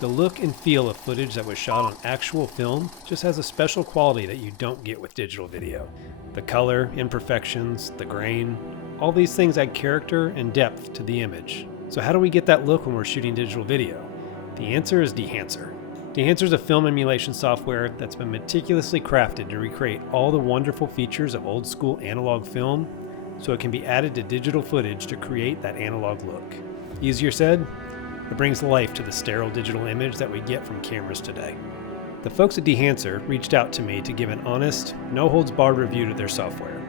The look and feel of footage that was shot on actual film just has a special quality that you don't get with digital video. The color, imperfections, the grain, all these things add character and depth to the image. So how do we get that look when we're shooting digital video? The answer is Dehancer. Dehancer is a film emulation software that's been meticulously crafted to recreate all the wonderful features of old school analog film so it can be added to digital footage to create that analog look. Easier said? It brings life to the sterile digital image that we get from cameras today. The folks at Dehancer reached out to me to give an honest, no-holds-barred review to their software.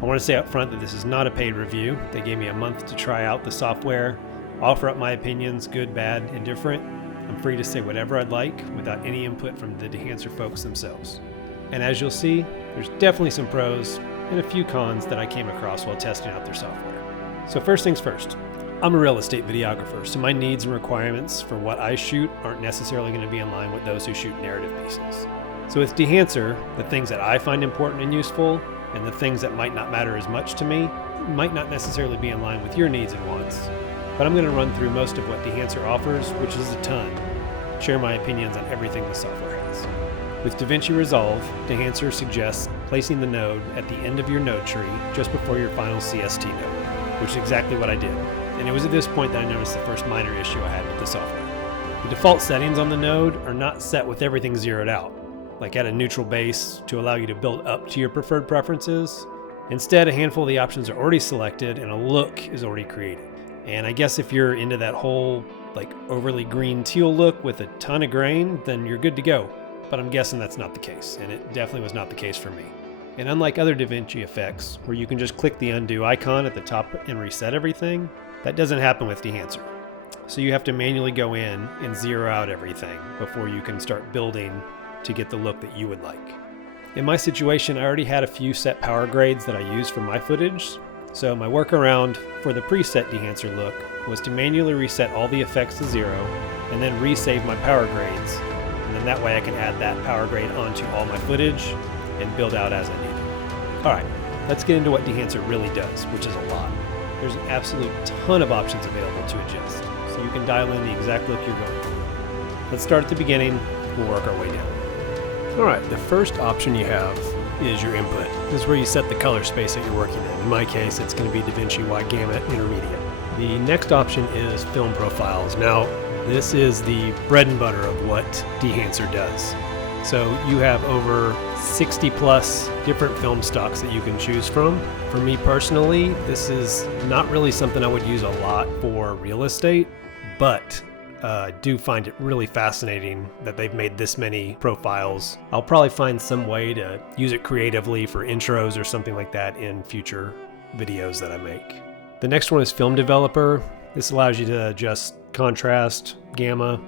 I want to say up front that this is not a paid review. They gave me a month to try out the software, offer up my opinions, good, bad, indifferent. I'm free to say whatever I'd like without any input from the Dehancer folks themselves. And as you'll see, there's definitely some pros and a few cons that I came across while testing out their software. So first things first. I'm a real estate videographer, so my needs and requirements for what I shoot aren't necessarily going to be in line with those who shoot narrative pieces. So with Dehancer, the things that I find important and useful, and the things that might not matter as much to me, might not necessarily be in line with your needs and wants. But I'm going to run through most of what Dehancer offers, which is a ton, share my opinions on everything the software has. With DaVinci Resolve, Dehancer suggests placing the node at the end of your node tree just before your final CST node, which is exactly what I did. And it was at this point that I noticed the first minor issue I had with the software. The default settings on the node are not set with everything zeroed out, like at a neutral base to allow you to build up to your preferred preferences. Instead, a handful of the options are already selected and a look is already created. And I guess if you're into that whole like overly green teal look with a ton of grain, then you're good to go. But I'm guessing that's not the case, and it definitely was not the case for me. And unlike other DaVinci effects, where you can just click the undo icon at the top and reset everything, that doesn't happen with Dehancer. So you have to manually go in and zero out everything before you can start building to get the look that you would like. In my situation, I already had a few set power grades that I used for my footage, so my workaround for the preset Dehancer look was to manually reset all the effects to 0 and then resave my power grades, and then that way I can add that power grade onto all my footage and build out as I need it. Alright, let's get into what Dehancer really does, which is a lot. There's an absolute ton of options available to adjust, so you can dial in the exact look you're going for. Let's start at the beginning, we'll work our way down. Alright, the first option you have is your input. This is where you set the color space that you're working in. In my case, it's going to be DaVinci Wide Gamut Intermediate. The next option is film profiles. Now, this is the bread and butter of what Dehancer does. So you have over 60 plus different film stocks that you can choose from. For me personally, this is not really something I would use a lot for real estate, but I do find it really fascinating that they've made this many profiles. I'll probably find some way to use it creatively for intros or something like that in future videos that I make. The next one is Film Developer. This allows you to adjust contrast, gamma.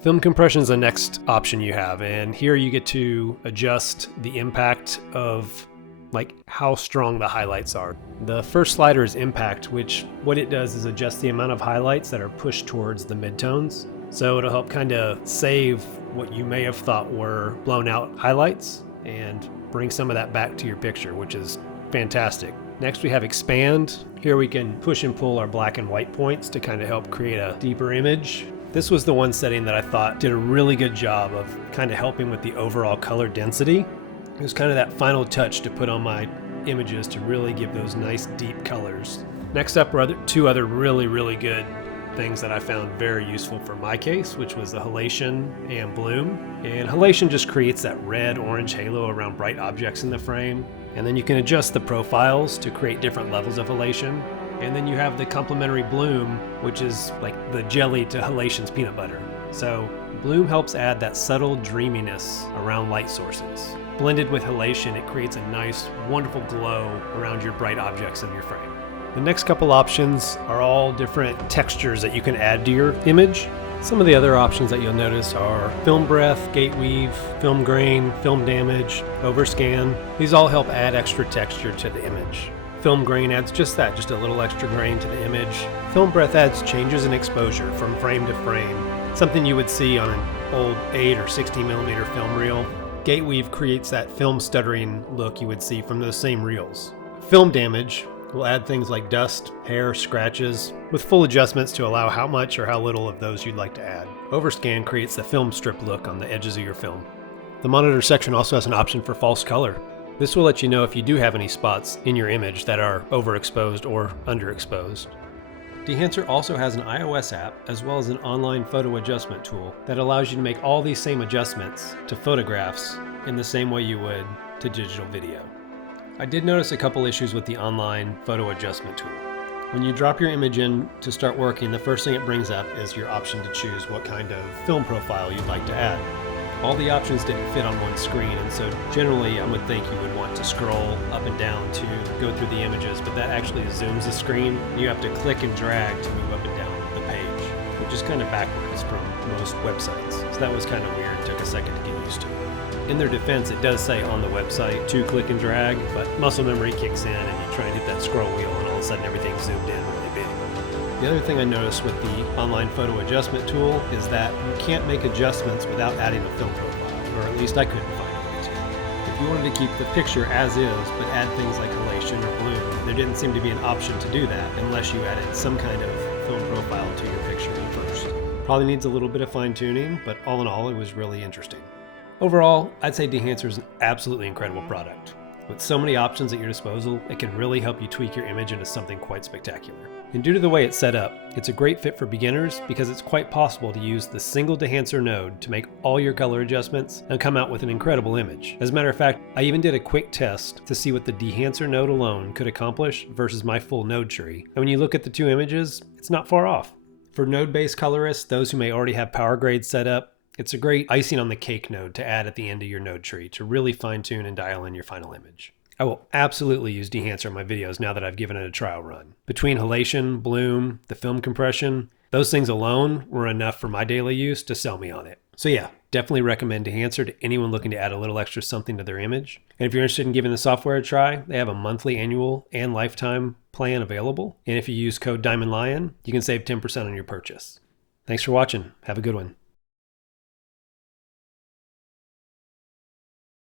Film compression is the next option you have, and here you get to adjust the impact of like how strong the highlights are. The first slider is impact, which what it does is adjust the amount of highlights that are pushed towards the midtones. So it'll help kind of save what you may have thought were blown out highlights and bring some of that back to your picture, which is fantastic. Next we have expand. Here we can push and pull our black and white points to kind of help create a deeper image. This was the one setting that I thought did a really good job of kind of helping with the overall color density. It was kind of that final touch to put on my images to really give those nice deep colors. Next up are two other really good things that I found very useful for my case, which was the halation and bloom. And halation just creates that red-orange halo around bright objects in the frame. And then you can adjust the profiles to create different levels of halation. And then you have the complementary bloom, which is like the jelly to halation's peanut butter. So bloom helps add that subtle dreaminess around light sources. Blended with halation, it creates a nice, wonderful glow around your bright objects in your frame. The next couple options are all different textures that you can add to your image. Some of the other options that you'll notice are film breath, gate weave, film grain, film damage, overscan. These all help add extra texture to the image. Film grain adds just that, just a little extra grain to the image. Film breath adds changes in exposure from frame to frame, something you would see on an old 8 or 16mm film reel. Gate weave creates that film stuttering look you would see from those same reels. Film damage We'll add things like dust, hair, scratches, with full adjustments to allow how much or how little of those you'd like to add. Overscan creates the film strip look on the edges of your film. The monitor section also has an option for false color. This will let you know if you do have any spots in your image that are overexposed or underexposed. Dehancer also has an iOS app as well as an online photo adjustment tool that allows you to make all these same adjustments to photographs in the same way you would to digital video. I did notice a couple issues with the online photo adjustment tool. When you drop your image in to start working, the first thing it brings up is your option to choose what kind of film profile you'd like to add. All the options didn't fit on one screen, and so generally I would think you would want to scroll up and down to go through the images, but that actually zooms the screen. You have to click and drag to move up and down the page, which is kind of backwards from most websites. So that was kind of weird, took a second to get used to. In their defense, it does say on the website to click and drag, but muscle memory kicks in and you try and hit that scroll wheel and all of a sudden everything's zoomed in really big. The other thing I noticed with the online photo adjustment tool is that you can't make adjustments without adding a film profile, or at least I couldn't find a way to. If you wanted to keep the picture as is, but add things like halation or bloom, there didn't seem to be an option to do that unless you added some kind of film profile to your picture first. Probably needs a little bit of fine tuning, but all in all, it was really interesting. Overall, I'd say Dehancer is an absolutely incredible product. With so many options at your disposal, it can really help you tweak your image into something quite spectacular. And due to the way it's set up, it's a great fit for beginners because it's quite possible to use the single Dehancer node to make all your color adjustments and come out with an incredible image. As a matter of fact, I even did a quick test to see what the Dehancer node alone could accomplish versus my full node tree. And when you look at the two images, it's not far off. For node-based colorists, those who may already have power grades set up, it's a great icing on the cake node to add at the end of your node tree to really fine-tune and dial in your final image. I will absolutely use Dehancer in my videos now that I've given it a trial run. Between halation, bloom, the film compression, those things alone were enough for my daily use to sell me on it. So yeah, definitely recommend Dehancer to anyone looking to add a little extra something to their image. And if you're interested in giving the software a try, they have a monthly, annual, and lifetime plan available. And if you use code DIAMONDLION, you can save 10% on your purchase. Thanks for watching. Have a good one.